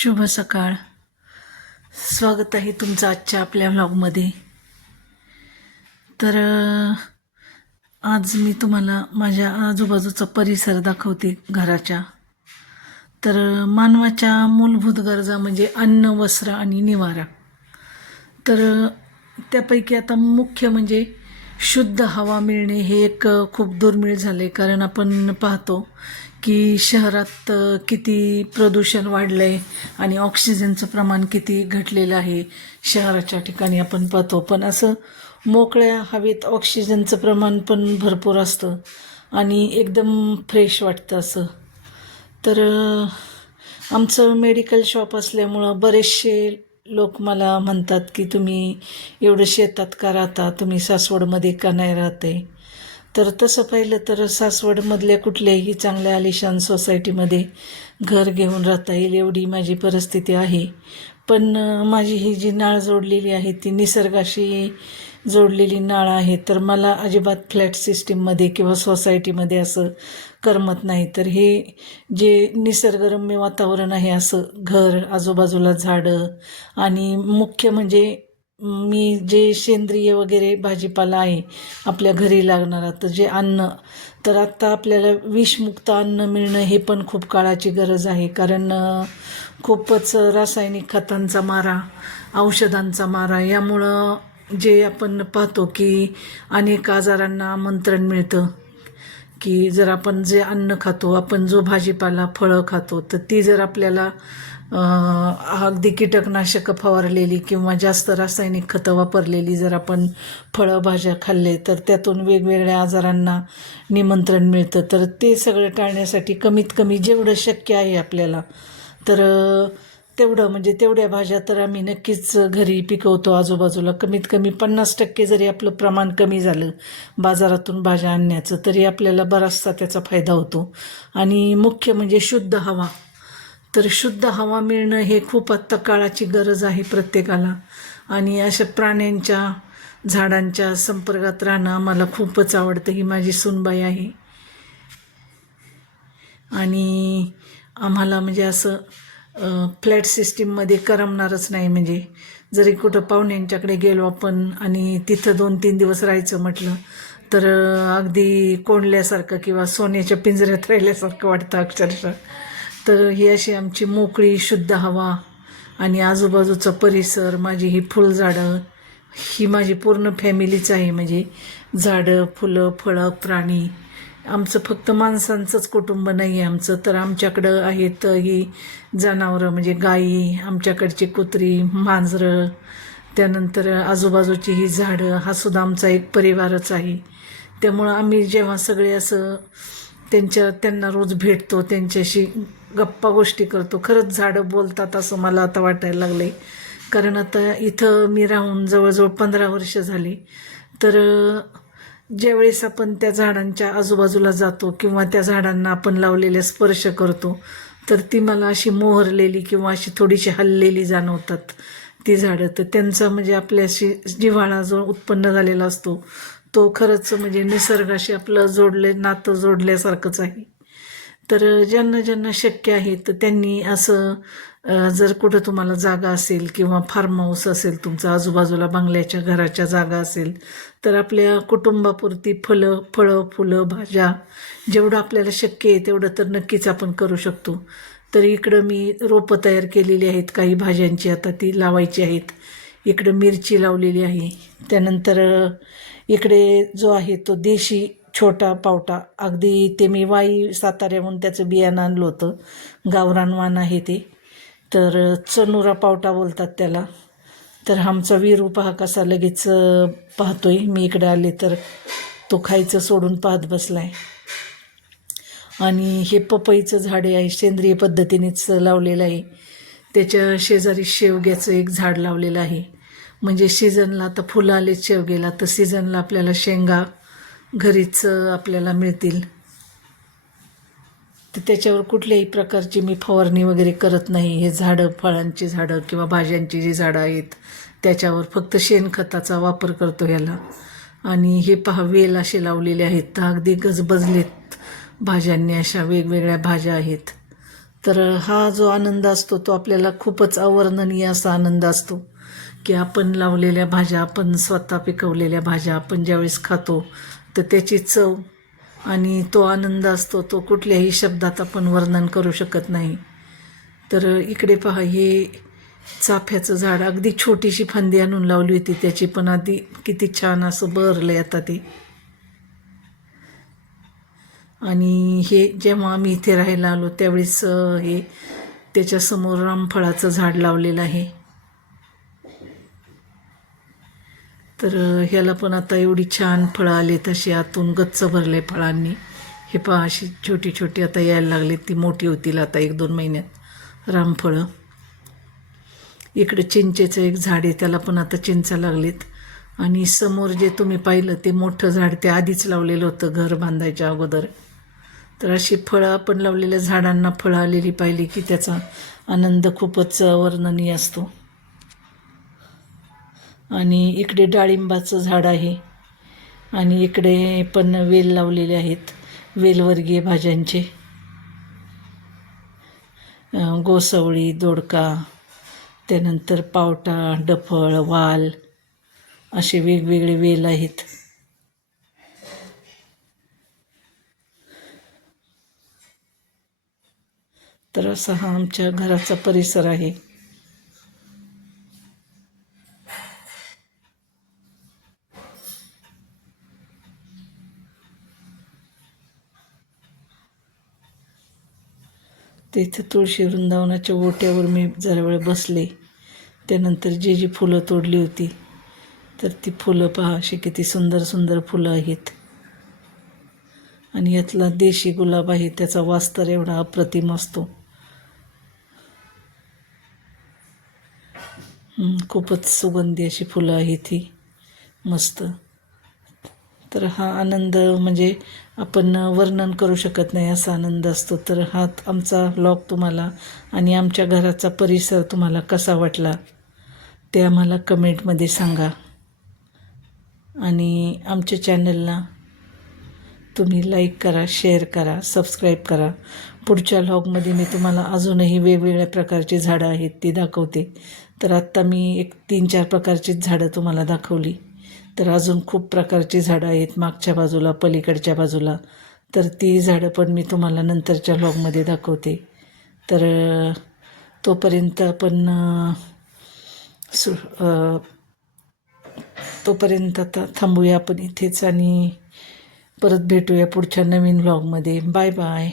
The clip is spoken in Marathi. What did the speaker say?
शुभ सकाळ. स्वागत आहे तुमचं आजच्या आपल्या व्लॉगमध्ये तर आज मी तुम्हाला माझ्या आजूबाजूचा परिसर दाखवते घराच्या तर मानवाच्या मूलभूत गरजा म्हणजे अन्न वस्त्र आणि निवारा. तर त्यापैकी आता मुख्य म्हणजे शुद्ध हवा मिळणे हे एक खूप दुर्मिळ झाले. कारण आपण पाहतो की शहरात किती प्रदूषण वाढलं आहे आणि ऑक्सिजनचं प्रमाण किती घटलेलं आहे शहराच्या ठिकाणी आपण पाहतो. पण असं मोकळ्या हवेत ऑक्सिजनचं प्रमाण पण भरपूर असतं आणि एकदम फ्रेश वाटतं असं. तर आमचं मेडिकल शॉप असल्यामुळं बरेचसे लोक मला म्हणतात की तुम्ही एवढं शेतात का राहता? तुम्ही सासवडमध्ये का नाही राहते? तर तसं पाहिलं तर सासवडमधल्या कुठल्याही चांगल्या आलिशान सोसायटीमध्ये घर घेऊन राहता येईल एवढी माझी परिस्थिती आहे. पण माझी ही जी नाळ जोडलेली आहे ती निसर्गाशी जोडलेली नाळ आहे तर मला अजिबात फ्लॅट सिस्टीममध्ये किंवा सोसायटीमध्ये असं करमत नाही. तर हे जे निसर्गरम्य वातावरण आहे असं घर आजूबाजूला झाडं आणि मुख्य म्हणजे मी जे सेंद्रिय वगैरे भाजीपाला आहे आपल्या घरी लागणारा तर जे अन्न तर आत्ता आपल्याला विषमुक्त अन्न मिळणं हे पण खूप काळाची गरज आहे. कारण खूपच रासायनिक खतांचा मारा औषधांचा मारा यामुळं जे आपण पाहतो की अनेक आजारांना आमंत्रण मिळतं. की जर आपण जे अन्न खातो आपण जो भाजीपाला फळं खातो तर ती जर आपल्याला अगदी कीटकनाशकं फवारलेली किंवा जास्त रासायनिक खतं वापरलेली जर आपण फळं भाज्या खाल्ले तर त्यातून वेगवेगळ्या आजारांना निमंत्रण मिळतं. तर ते सगळं टाळण्यासाठी कमीत कमी जेवढं शक्य आहे आपल्याला तर तेवढं म्हणजे तेवढ्या भाज्या तर आम्ही नक्कीच घरी पिकवतो आजूबाजूला. कमीत कमी पन्नास टक्के जरी आपलं प्रमाण कमी झालं बाजारातून भाज्या आणण्याचं तरी आपल्याला बराचसा त्याचा फायदा होतो. आणि मुख्य म्हणजे शुद्ध हवा. तर शुद्ध हवा मिळणं हे खूप आत्ता काळाची गरज आहे प्रत्येकाला. आणि अशा प्राण्यांच्या झाडांच्या संपर्कात राहणं आम्हाला खूपच आवडतं. ही माझी सुनबाई आहे. आणि आम्हाला म्हणजे असं फ्लॅट सिस्टीममध्ये करमणारच नाही. म्हणजे जरी कुठं पाहुण्यांच्याकडे गेलो आपण आणि तिथं दोन तीन दिवस राहायचं म्हटलं तर अगदी कोंडल्यासारखं किंवा सोन्याच्या पिंजऱ्यात राहिल्यासारखं वाटतं अक्षरशः. तर ही अशी आमची मोकळी शुद्ध हवा आणि आजूबाजूचा परिसर माझी ही फुलझाडं ही माझी पूर्ण फॅमिलीच आहे. म्हणजे झाडं फुलं फळं प्राणी आमचं फक्त माणसांचंच कुटुंब नाही आहे आमचं. तर आमच्याकडं आहेत ही जनावरं म्हणजे गाई आमच्याकडची कुत्री मांजरं त्यानंतर आजूबाजूची ही झाडं हा सुद्धा आमचा एक परिवारच आहे. त्यामुळं आम्ही जेव्हा सगळे असं त्यांच्या त्यांना रोज भेटतो त्यांच्याशी गप्पा गोष्टी करतो. खरंच झाडं बोलतात असं मला आता वाटायला लागलं आहे कारण आता इथं मी राहून जवळजवळ पंधरा वर्ष झाली. तर ज्यावेळेस आपण त्या झाडांच्या आजूबाजूला जातो किंवा त्या झाडांना आपण लावलेले स्पर्श करतो तर ती मला अशी मोहरलेली किंवा अशी थोडीशी हललेली जाणवतात ती झाडं. तर त्यांचा म्हणजे आपल्याशी जिव्हाळा जो उत्पन्न झालेला असतो तो खरंच म्हणजे निसर्गाशी आपलं जोडले नातं जोडल्यासारखंच आहे. तर ज्यांना ज्यांना शक्य आहे तर त्यांनी असं जर कुठं तुम्हाला जागा असेल किंवा फार्म हाऊस असेल तुमचा आजूबाजूला बंगल्याच्या घराच्या जागा असेल तर आपल्या कुटुंबापुरती फलं फळं फुलं भाज्या जेवढं आपल्याला शक्य आहे तेवढं तर नक्कीच आपण करू शकतो. तर इकडं मी रोपं तयार केलेली आहेत काही भाज्यांची आता ती लावायची आहेत. इकडं मिरची लावलेली आहे. त्यानंतर इकडे जो आहे तो देशी छोटा पावटा. अगदी ते मी वाई साताऱ्याहून त्याचं बियाणं आणलं होतं. गावरान वाण आहे ते. तर चनुरा पावटा बोलतात त्याला. तर आमचा विरू पहा कसा लगेच पाहतो पाहतोय. मी इकडे आले तर तो खायचं सोडून पाहत बसला आहे आणि हे पपईचं झाडे आहे सेंद्रिय पद्धतीनेच लावलेलं आहे. त्याच्या शेजारी शेवग्याचं एक झाड लावलेलं आहे. म्हणजे सीझनला आता फुलं आले शेवग्याला तर सीझनला आपल्याला शेंगा घरीच आपल्याला मिळतील. तर त्याच्यावर कुठल्याही प्रकारची मी फवारणी वगैरे करत नाही. हे झाडं फळांची झाडं किंवा भाज्यांची जी झाडं आहेत त्याच्यावर फक्त शेणखताचा वापर करतो ह्याला. आणि हे पहा वेल असे लावलेले आहेत. तर अगदी गजबजलेत भाज्यांनी अशा वेगवेगळ्या भाज्या आहेत. तर हा जो आनंद असतो तो आपल्याला खूपच अवर्णनीय असा आनंद असतो की आपण लावलेल्या भाज्या आपण स्वतः पिकवलेल्या भाज्या आपण ज्यावेळेस खातो तर त्याची चव आणि तो आनंद असतो तो कुठल्याही शब्दात आपण वर्णन करू शकत नाही. तर इकडे पहा हे चाफ्याचं झाड अगदी छोटीशी फांदी आणून लावली होती त्याची पण आधी किती छान असं बहरलं आता ते. आणि हे जेव्हा आम्ही इथे राहायला आलो त्यावेळेस हे त्याच्यासमोर रामफळाचं झाड लावलेलं आहे. तर ह्याला पण आता एवढी छान फळं आली अशी आतून गच्च भरले फळांनी. हे पहा अशी छोटी छोटी आता यायला लागली ती मोठी होतील आता एक दोन महिन्यात. रामफळं. इकडे चिंचेचं एक झाड आहे त्याला पण आता चिंचा लागलीत. आणि समोर जे तुम्ही पाहिलं ते मोठं झाड ते आधीच लावलेलं होतं घर बांधायच्या अगोदर. तर अशी फळं आपण लावलेल्या झाडांना फळं आलेली पाहिली की त्याचा आनंद खूपच वर्णनीय असतो. आणि इकडे डाळिंबाचं झाड आहे. आणि इकडे पण वेल लावलेले आहेत वेलवर्गीय भाज्यांचे. गोसवळी दोडका त्यानंतर पावटा डफळ वाल असे वेगवेगळे वेल आहेत. तर असा हा आमच्या घराचा परिसर आहे. ते तुळशी वृंदावनाच्या ओट्यावर मी जरा वेळ बसले. त्यानंतर जी जी फुलं तोडली होती तर ती फुलं पहा अशी किती सुंदर सुंदर फुलं आहेत. आणि यातला देशी गुलाब आहे त्याचा वास तर एवढा अप्रतिम असतो. खूपच सुगंधी अशी फुलं आहेत ही. मस्त. तर हा आनंद म्हणजे आपण वर्णन करू शकत नाही असा आनंद असतो. तर हा आमचा ब्लॉग तुम्हाला आणि आमच्या घराचा परिसर तुम्हाला कसा वाटला ते आम्हाला कमेंटमध्ये सांगा. आणि आमच्या चॅनलला तुम्ही लाईक करा शेअर करा सबस्क्राईब करा. पुढच्या व्लॉगमध्ये मी तुम्हाला अजूनही वेगवेगळ्या प्रकारची झाडं आहेत ती दाखवते. तर आत्ता मी एक तीन चार प्रकारचीच झाडं तुम्हाला दाखवली. तर अजून खूप प्रकारची झाडं आहेत मागच्या बाजूला पलीकडच्या बाजूला. तर ती झाडं पण मी तुम्हाला नंतरच्या ब्लॉगमध्ये दाखवते. तर तोपर्यंत आपण सु तोपर्यंत आता थांबूया आपण इथेच आणि परत भेटूया पुढच्या नवीन व्लॉगमध्ये बाय बाय.